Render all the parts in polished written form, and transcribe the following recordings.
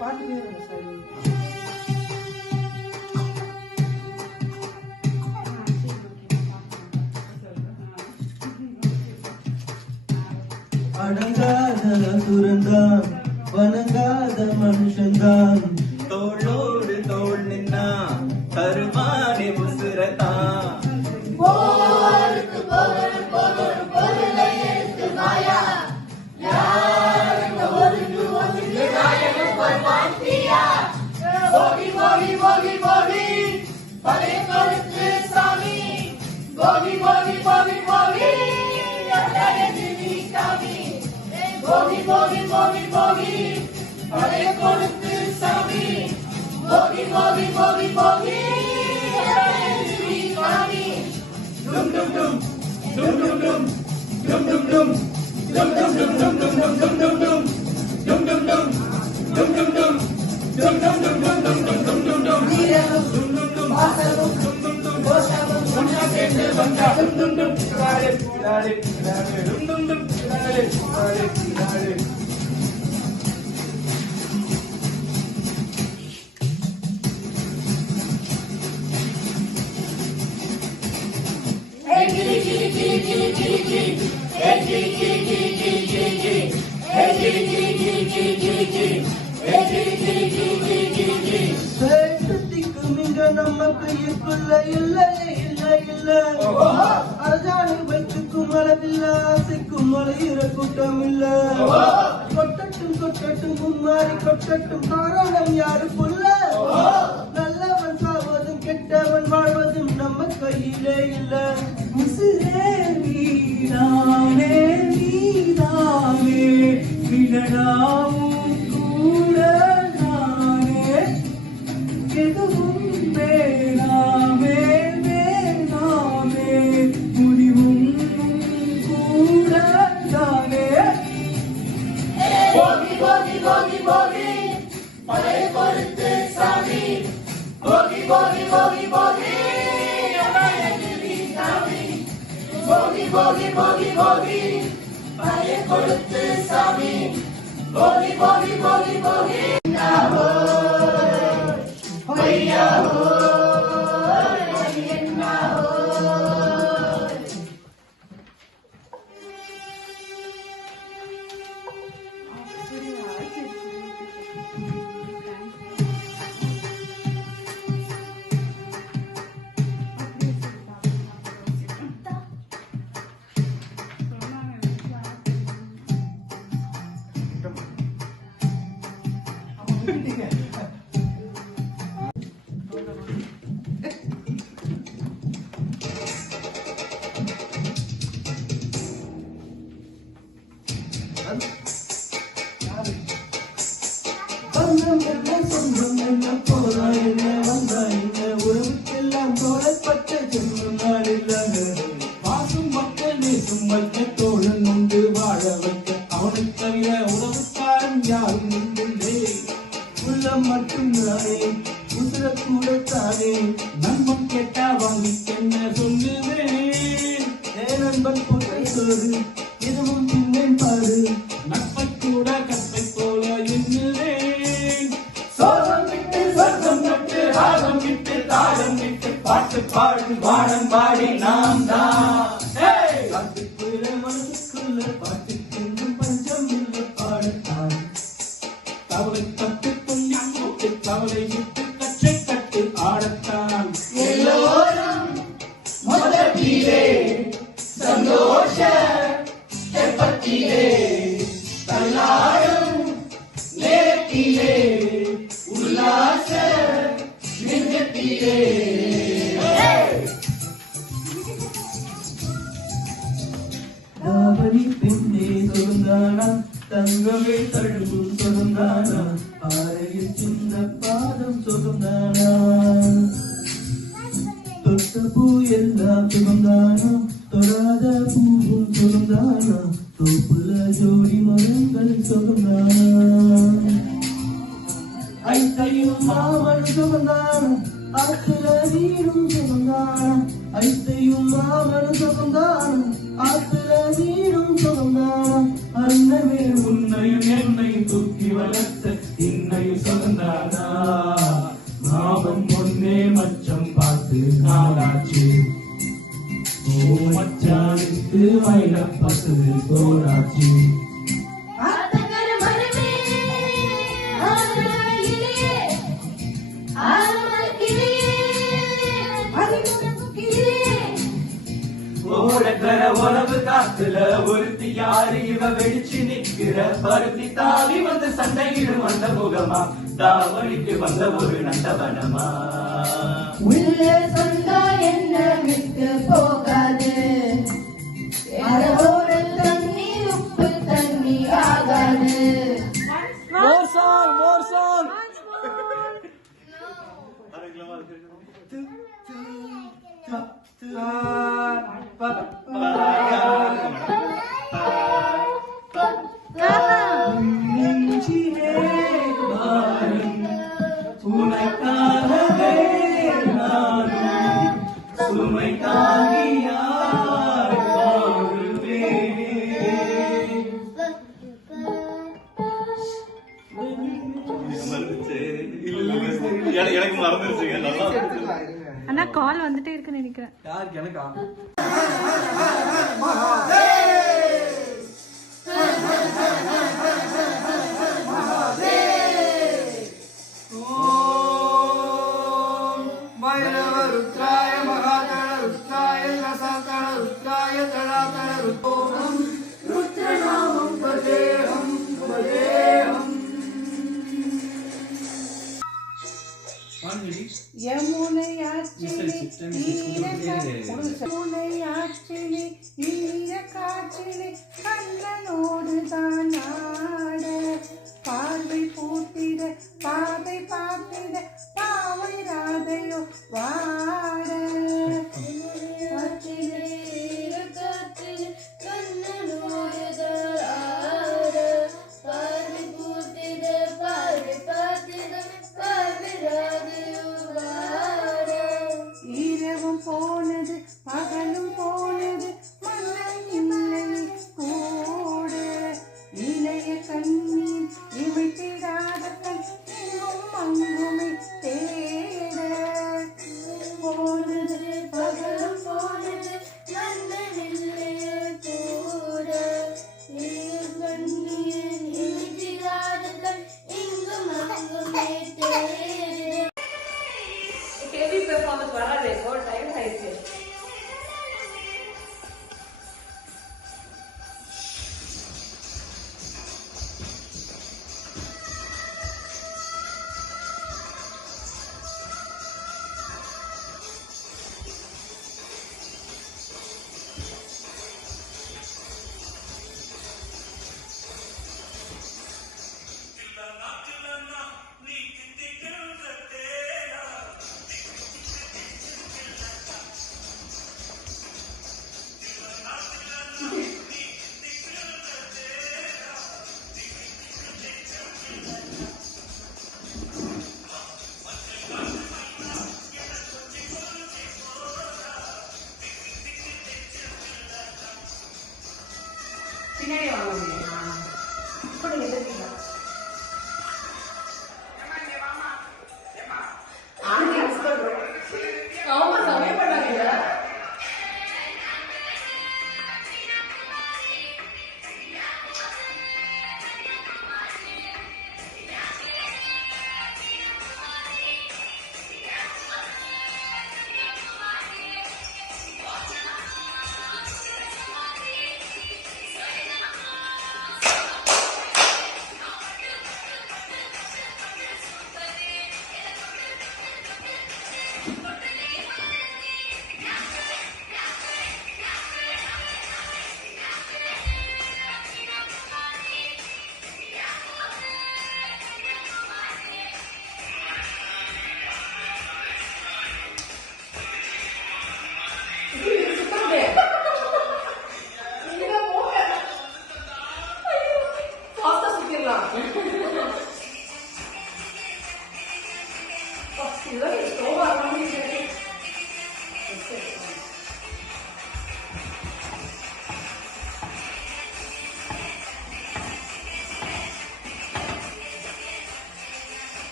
பாட்டு பேர் சாரி. அடங்காத துறந்தான் வணங்காத மனுஷன்தான் தோளோடு தோள் நின்னா கருமானி முசுரதான் Bogi, bogi, bogi, bogi, pare கொடுத்து சாமி. Bogi, bogi, bogi, bogi, சாமி. Dum dum dum, dum dum dum, dum dum dum, dum dum dum, dum dum dum, dum dum dum, dum dum dum, dum dum dum, dum dum dum, dum dum dum, dum dum dum. Niram, dum dum dum, vasaram, dum dum dum, vasaram, bunja kende banja, dum dum dum, dale, dale, dale, dum dum dum, dale, dale, dale. நமக்கு இருக்குள்ள இல்ல இல்ல இல்ல அரசாணி வைத்துக்கும் அளவில்ல ஆசைக்கும் மலையிற கூட்டம் இல்ல கொட்டட்டும் கொட்டட்டும் மும்மாறி கொட்டட்டும் காரணம் யாருக்குள்ள நல்லவன் சாவதும் கெட்டவன் வாழ்வதும் நம்ம கையிலே இல்ல முசிலே நீதானே நீதானே விடடாவும் கூட நானே எதுவும் வேணாமே வேணாமே முடிவும் கூட தானே போகி போகி போகி போகி பழைய பொறுத்து சாமி. போகி போகி போகி போகி சாமி. போகி போகி போகி போகி பழைய பொறுத்து சாமி. போகி போகி போகி போகி உறவுக்கெல்லாம் தோழப்பட்ட செல்லும் நாளில்லாங்க பாசும் மக்கள் நேசும் வைக்க தோழன் உண்டு வாழ வைக்க அவனைத் தவிர உறவுக்காரன் யாரும் இல்லை உள்ளம் மட்டும் நானே உசுர கூட தானே நண்பன் கேட்டா வாங்கிக்கென்ன சொல்லுவேன் நண்பன் போட்ட சோறு எதுவும் தின்னேன் பாரு நட்பை கூட கற்பை போல எண்ணுவேன் சோகம் விட்டு சொர்க்கம் விட்டு ராகம் விட்டு தாளம் விட்டு பாட்டு பாடு வானம் பாடி நாம் தான் பாட்டுக்குள்ள மனசுக்குள்ள பாட்டுக்கு பஞ்சம் இல்லை பாடத்தான் தவளை தட்டு துள்ளி போட்டு தவளை விட்டு கச்சை கட்டு ஆடத்தான் எல்லோரும் முதலிலே சந்தோஷ தெப்பத்திலே தள்ளாடும் நேரத்திலே உல்லாச நெஞ்சத்திலே தாவணி பெண்ணே சொந்தானா தங்கமே தழுவும் சொந்தானா பாறையில் சின்ன பாதம் சொந்தானா தொட்ட பூ எல்லாம் சுகந்தானா தொடாத பூவும் சொந்தானா தோப்புல ஜோடி மரங்கள் சொந்தானா ஐத்தையும் மாமன் சுகந்தானா ஆத்துல நீரும் சுகந்தானா ஐத்தையும் மாமன் சுகந்தானா ஆத்துல நீரும் சுகந்தானா அன்னமே உன்னையும் என்னையும் தூக்கி வளர்த்த இன்னையும் வீட்டு மயில பத்து தோடாச்சு ஓடக்கர உறவு காத்துல ஒருத்தி யாரு இவ வெடிச்சு நிக்கிற பருத்தி தாவி வந்து சண்டையிடும் அந்த முகமா தாவணிக்கு வந்த ஒரு நந்தவனமா உள்ள சொந்தா என்ன விட்டு போகாது அதோட தண்ணி உப்பு தண்ணி ஆகாது more song நெஞ்சிலே வாரும் உனக்காகவே நானும் சுமை தாங்கியாய் வாழ்வேன். எனக்கு மறந்துருச்சுங்க நல்லா அண்ணா கால் வந்துட்டே இருக்குன்னு நினைக்கிறேன். யாருக்கு எனக்கா ருத்ராய மகாதள ருத்ராய ரசாதள ருத்ராய தடாதள ருத்தோகம் ருத்ரநாமம் பதேஹம் பதேஹம். யமுனையாற்றிலே ஈர காற்றிலே கண்ணனோடு தான் ஆட பார்வை பூத்திட பாதை பார்த்திட பாவை ராதையோ வாட காற்றிலே ஈர காற்றிலே கண்ணனோடு தான் ஆட பார்வை பூத்திட பாவை பார்த்திட பாவை ராதையோ வாட இரவும் போனது பகலும் போனது மனம் இல்லை கூட இளைய கண்ணீர் இமைத்திடாத கண் எங்கும் அங்குமை தேட போனது பகலும் போனது மன்னன் இல்லை கூட இளைய கண்ணீர் இமைத்திடாத கண் எங்கும் அங்குமை தேட. ஹெவி பெர்ஃபார்மன்ஸ் வராது ஒரு டைம் ஆயிடுச்சு. பின்னாடி வாங்க முடியுமா? இப்படி எதிர்த்தீங்களா? அவங்க சமயம் பண்ணாங்க.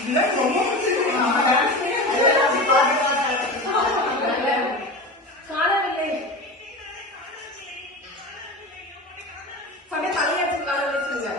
இதெல்லாம் ரொம்ப காணவில்லை. அப்படியே தலையாச்சு கால வச்சுருங்க.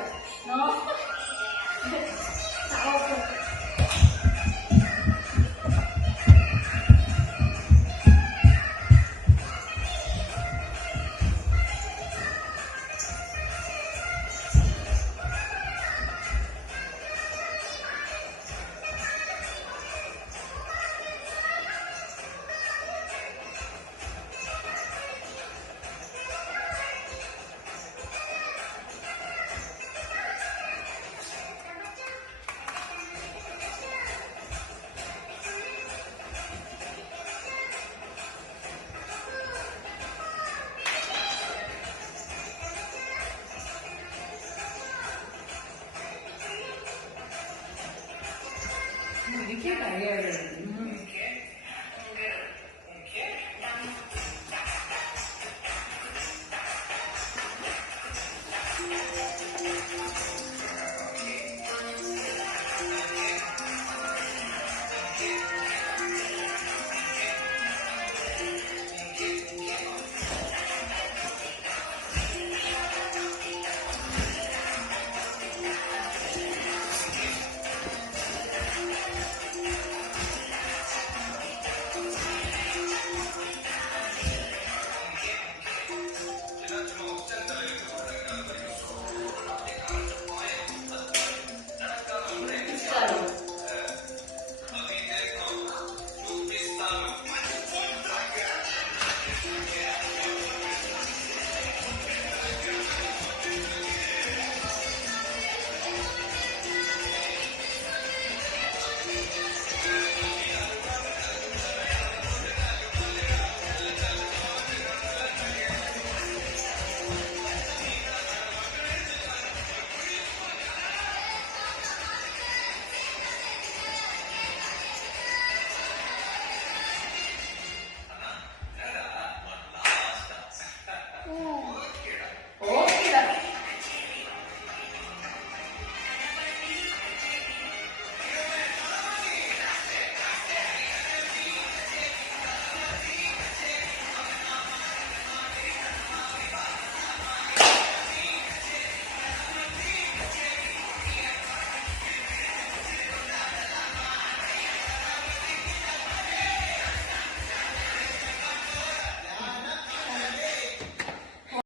இதுக்கே நிறைய